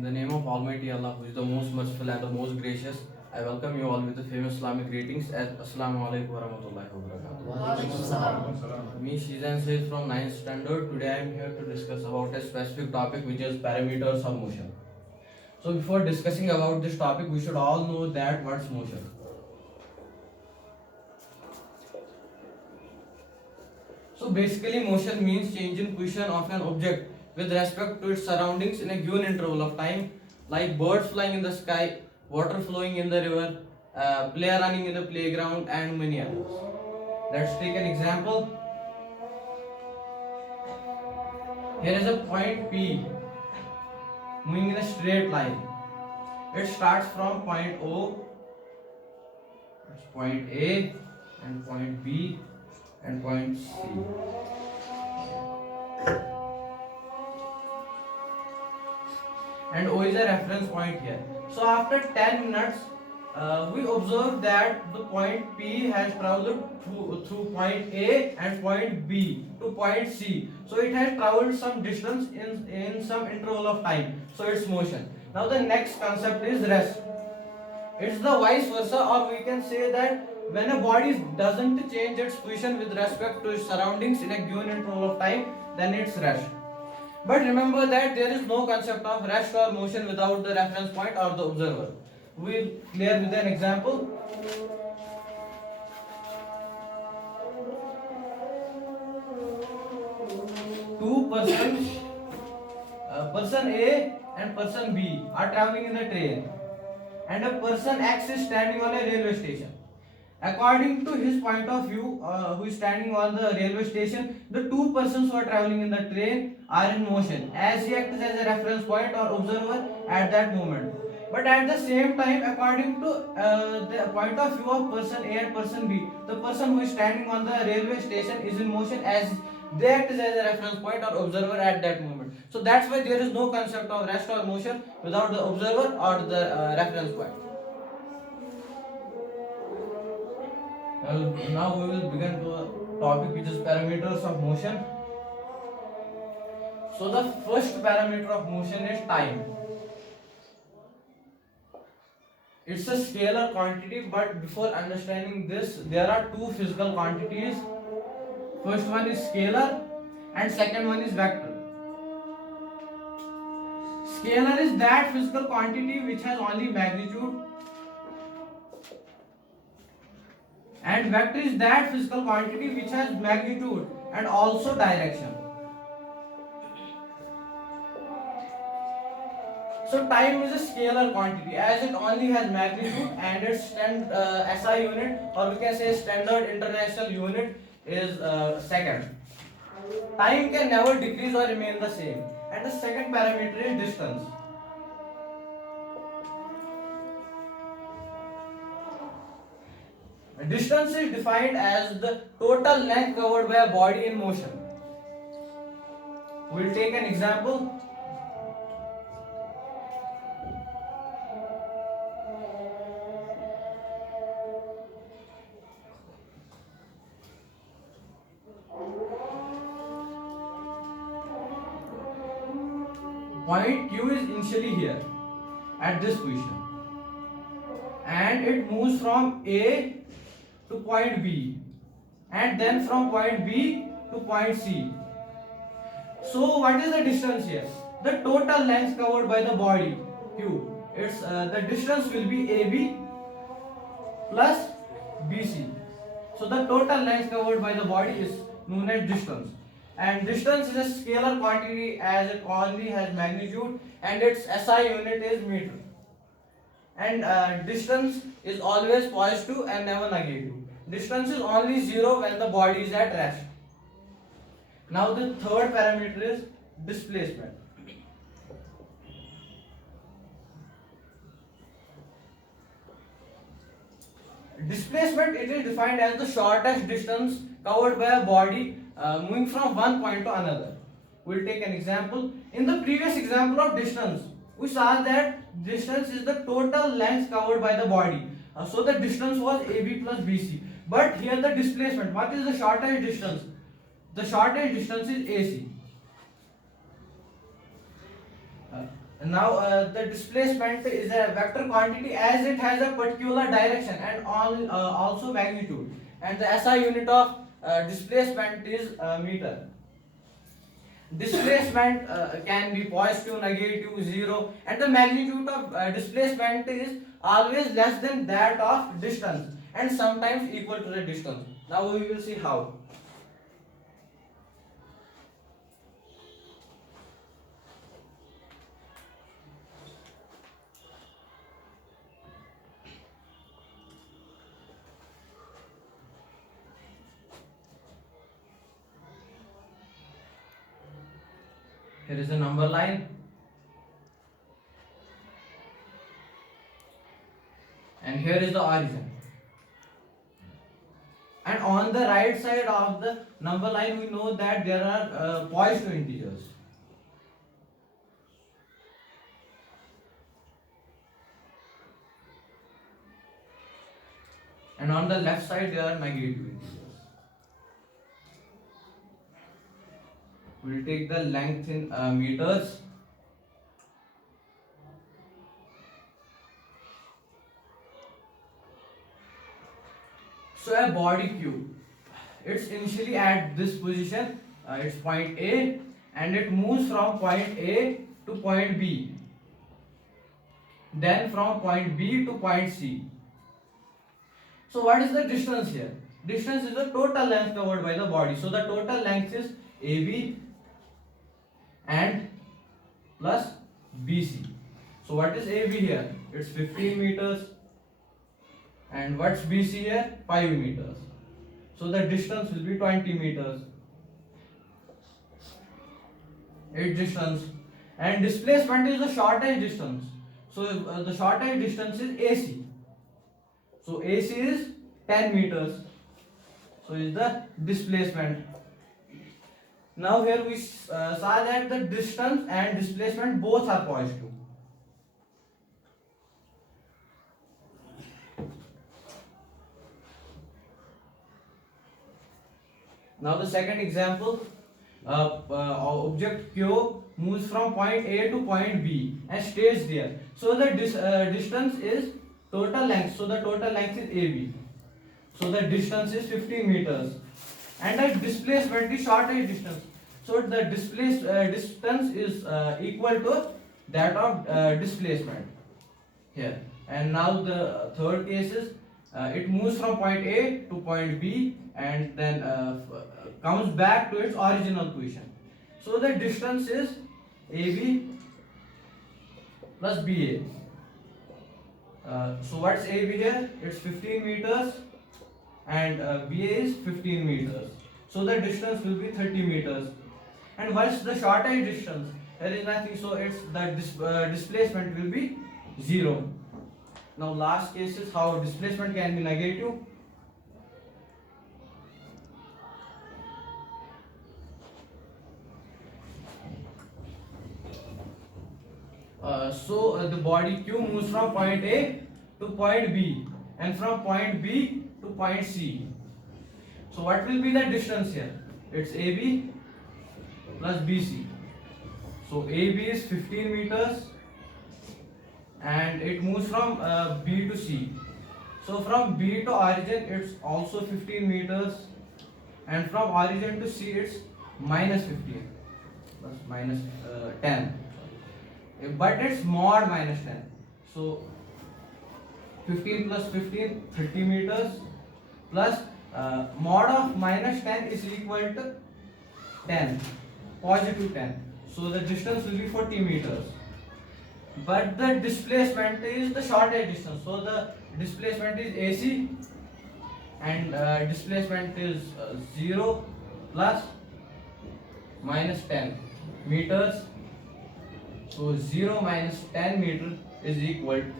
In the name of Almighty Allah, who is the most merciful and the most gracious, I welcome you all with the famous Islamic greetings as Assalamu alaikum wa rahmatullahi wa barakatuh. Me, Sheezan Syed from 9th standard. Today I am here to discuss about a specific topic which is parameters of motion. So before discussing about this topic, we should all know that what's motion. So basically motion means change in position of an object with respect to its surroundings in a given interval of time, like birds flying in the sky, water flowing in the river, play running in the playground, and many others. Let's take an example. Here is a point P moving in a straight line. It starts from point O, that's point A, and point B, and point C. And O is a reference point here. So after 10 minutes, we observe that the point P has traveled through point A and point B to point C. So it has traveled some distance in some interval of time. So it's motion. Now the next concept is rest. It's the vice versa, or we can say that when a body doesn't change its position with respect to its surroundings in a given interval of time, then it's rest. But remember that there is no concept of rest or motion without the reference point or the observer. We'll clear with an example. Two persons, person A and person B are traveling in a train, and a person X is standing on a railway station. According to his point of view, who is standing on the railway station, the two persons who are traveling in the train are in motion, as he acts as a reference point or observer at that moment. But at the same time, according to the point of view of person A and person B, the person who is standing on the railway station is in motion, as they act as a reference point or observer at that moment. So that's why there is no concept of rest or motion without the observer or the reference point. Now we will begin to a topic which is parameters of motion. So the first parameter of motion is time. It's a scalar quantity, but before understanding this, there are two physical quantities. First one is scalar and second one is vector. Scalar is that physical quantity which has only magnitude, and vector is that physical quantity which has magnitude and also direction. So time is a scalar quantity as it only has magnitude, and its SI unit, or we can say standard international unit, is second. Time can never decrease or remain the same. And the second parameter is distance. Distance is defined as the total length covered by a body in motion. We'll take an example. Point Q is initially here at this position, and it moves from A to point B, and then from point B to point C. So what is the distance here? The total length covered by the body Q. It's the distance will be AB plus BC. So the total length covered by the body is known as distance. And distance is a scalar quantity as it only has magnitude, and its SI unit is meter. And distance is always positive and never negative. Distance is only 0 when the body is at rest. Now the third parameter is displacement. Displacement, it is defined as the shortest distance covered by a body moving from one point to another. We'll take an example. In the previous example of distance, we saw that distance is the total length covered by the body. So the distance was AB plus BC. But here the displacement, what is the shortest distance? The shortest distance is AC. Now the displacement is a vector quantity as it has a particular direction and also magnitude, and the SI unit of displacement is meter. Displacement can be positive, negative, zero, and the magnitude of displacement is always less than that of distance and sometimes equal to the distance. Now we will see how. Here is a number line, and here is the origin. And on the right side of the number line, we know that there are positive integers. And on the left side, there are negative integers. We will take the length in meters. So a body Q, it's initially at this position, it's point A, and it moves from point A to point B, then from point B to point C. So what is the distance here? Distance is the total length covered by the body. So the total length is AB and plus BC. So what is AB here? It's 15 meters. And what's BC here? 5 meters. So the distance will be 20 meters. Its distance. And displacement is the shortest distance. So the shortest distance is AC. So AC is 10 meters. So is the displacement. Now here we saw that the distance and displacement both are positive. Now the second example, object Q moves from point A to point B and stays there. So the distance is total length. So the total length is AB. So the distance is 15 meters. And the displacement is shortest distance. So the distance is equal to that of displacement here. And now the third case is it moves from point A to point B and then comes back to its original position. So the distance is AB plus BA. So what's AB here? It's 15 meters and BA is 15 meters. So the distance will be 30 meters. And what's the shortest distance? There is nothing, so it's the displacement will be 0. Now last case is how displacement can be negative. So the body Q moves from point A to point B and from point B to point C. So what will be the distance here? It's AB plus BC. So AB is 15 meters and it moves from B to C. So from B to origin it's also 15 meters and from origin to C it's minus 15 plus minus 10. But it's mod minus 10. So 15 plus 15, 30 meters plus mod of minus 10 is equal to 10, positive 10. So the distance will be 40 meters. But the displacement is the shortest distance. So the displacement is AC and displacement is 0 plus minus 10 meters. So 0 minus 10 meter is equal to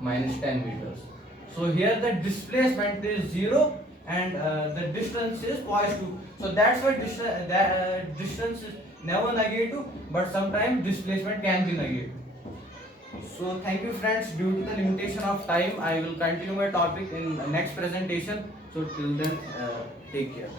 minus 10 meters. So here the displacement is 0 and the distance is positive. So that's why distance is never negative, but sometimes displacement can be negative. So thank you friends. Due to the limitation of time, I will continue my topic in next presentation. So till then, take care.